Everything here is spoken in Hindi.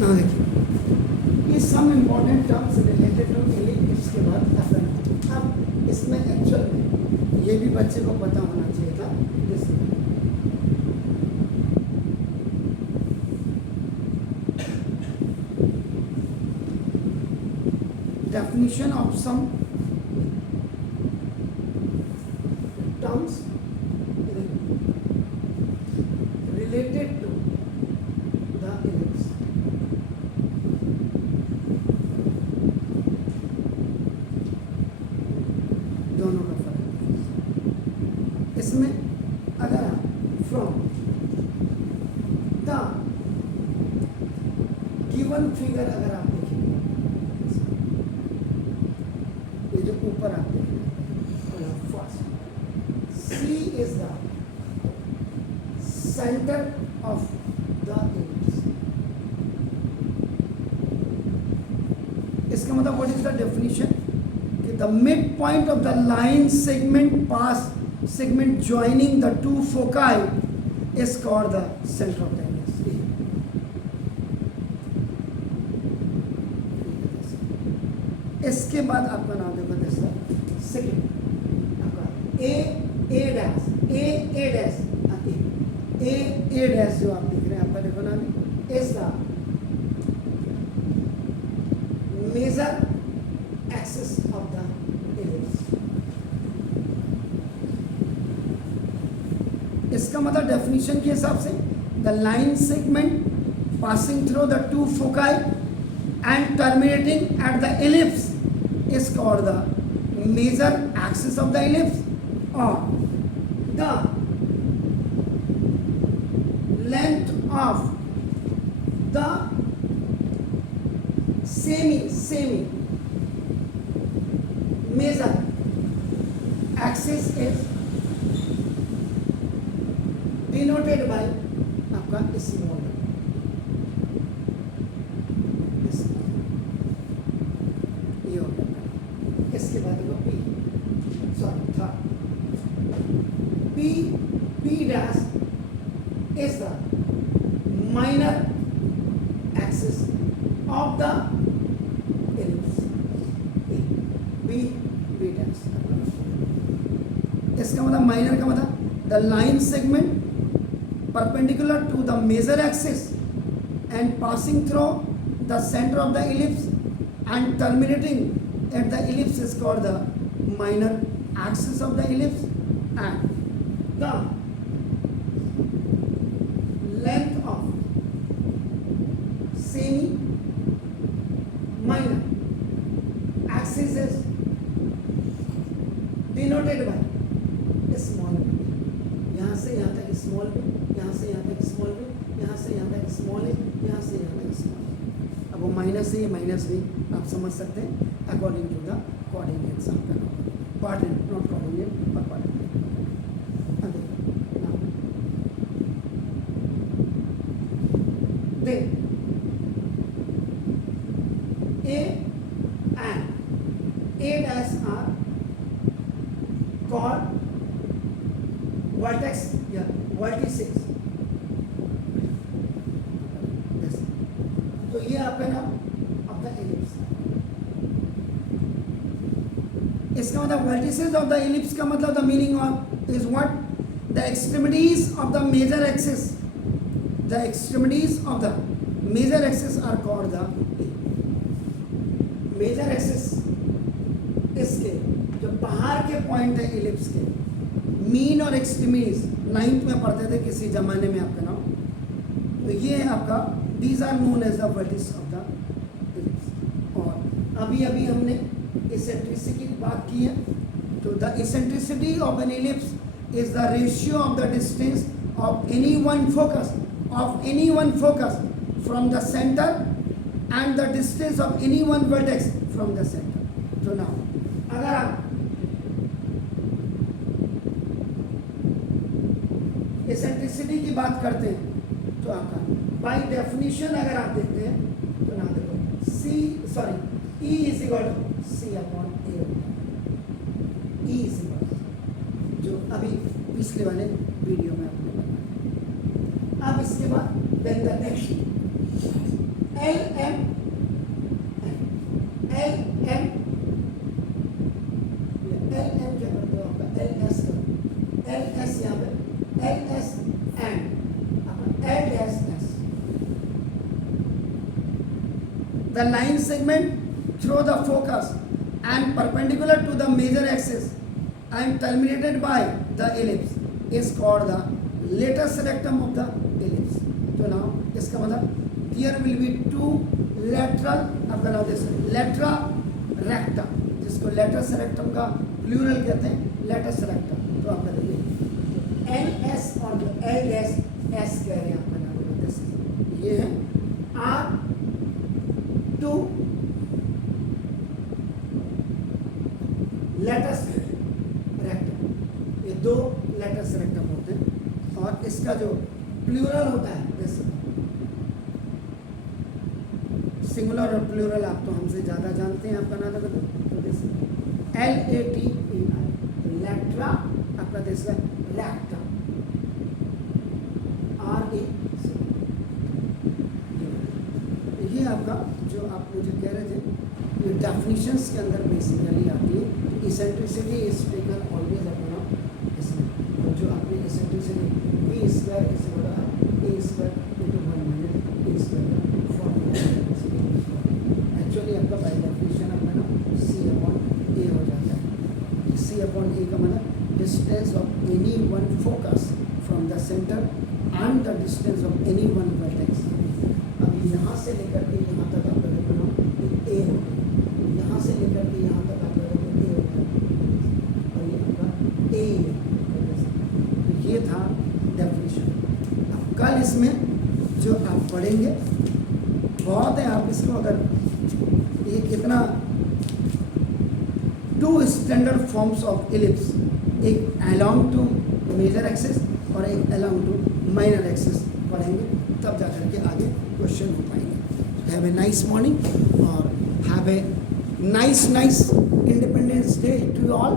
ना देखिए ये some important terms related to ellipse के बाद अपन अब इसमें एक्चुअल में ये भी बच्चे को पता होना चाहिए था this definition of some terms related to the ellipse. दोनों का फर्क इसमें अगर आप from the given figure अगर आप देखेंगे ये जो ऊपर आप देख रहे हैं first C is the center of the ellipse. इसका मतलब what is the definition कि the midpoint of the line segment joining the two foci is called the center of the ellipse. इसके बाद आपका नाम देखो जैसा सेकंड आपका ए डैश ए डैश जो आप देख रहे हैं आपका देखो नाम is the major axis of the ellipse. इसका मतलब डेफिनेशन के हिसाब से the line segment passing through the two foci and terminating at the ellipse is called the major axis of the ellipse or the length of the semi major axis is denoted by आपका small. इसके बाद देखो P dash is the minor axis of the ellipse. B dash इसका मतलब माइनर का मतलब the line segment perpendicular to the major axis and passing through the center of the ellipse and terminating at the ellipse is called the minor axis of the ellipse and the length of semi minor axis is denoted by small b. यहाँ से यहाँ तक स्मॉल b, यहाँ से यहाँ तक स्मॉल b, यहाँ से यहाँ तक स्मॉल a, यहाँ से यहाँ तक स्मॉल a. अब वो माइनस से माइनस भी आप समझ सकते हैं according to the coordinates of the coordinate, not coordinate but coordinate. Then A and A dash are called vertices. Yes. तो ये आपका नाम आपका एलिप्स. इसका मतलब vertices of the ellipse का मतलब the meaning of is what? The extremities of the major axis. The extremities of the major axis are called the major axis. इसके जो बाहर के पॉइंट है इलिप्स के मीन और एक्सट्रीमिटीज 9th में पढ़ते थे किसी जमाने में आपका नाम. तो ये है आपका these are known as the vertices of the ellipse. और अभी हमने eccentricity की बात की है. तो the eccentricity of an ellipse is the ratio of the distance of any one focus from the center and the distance of any one vertex from the center. So now अगर आप eccentricity की बात करते हैं तो आपका by definition अगर आप देखते हैं तो ना देखो E is equal to C upon A. E is equal to जो अभी पिछले वाले वीडियो में आपने बताया. अब इसके बाद then the एल एम क्या करते हो आपका एल एस यहाँ पे एल एस एंड आपका L S S the line segment through the focus and perpendicular to the major axis and terminated by the ellipse is called the latus rectum of the ellipse. तो now इसका मतलब there will be two lateral आपका नाम देखिए लेटरा रेक्टा जिसको लेटस रेक्टम का प्लूरल कहते हैं लेटस रेक्टा. तो आपका देखिए एल एस और एल एस एस कह रहे हैं आपका नाम ये है आर टू लेटस रेक्टम. ये दो लेटस रेक्टम होते हैं और इसका जो प्लूरल होता है जैसे सिंगुलर और प्लूरल आप तो हमसे ज़्यादा जानते हैं आपका नाम बताओ. तो जैसे एल ए टी ई आई लेट्रा आपका जैसे रेक्टम आर ए. ये आपका जो आप मुझे कह रहे थे ये डेफिनेशंस के अंदर बेसिकली आती है. इसेंट्रिसिटी इज टेकन ऑलवेज अपना इसमें जो आपने eccentricity B square is A square into 1 minus A square formula. Actually आपका बाय डेफिनेशन अपना सी अपॉन ए हो जाता है. सी अपॉन ए का मतलब distance of any one focus from the centre and the distance of any one vertex. अब यहाँ से लेकर के यहाँ तक आपका देखना ए हो, यहाँ से लेकर के यहाँ तक आपका ए होता है और ये आपका ए. ये था डेफिनेशन. अब कल इसमें जो आप पढ़ेंगे बहुत है. आप इसको अगर ये कितना two standard forms of ellipse, एक अलोंग टू मेजर एक्सिस और एक अलोंग टू माइनर एक्सिस पढ़ेंगे तब जा करके आगे क्वेश्चन हो पाएंगे. हैव ए नाइस मॉर्निंग और have a nice independence day to you all.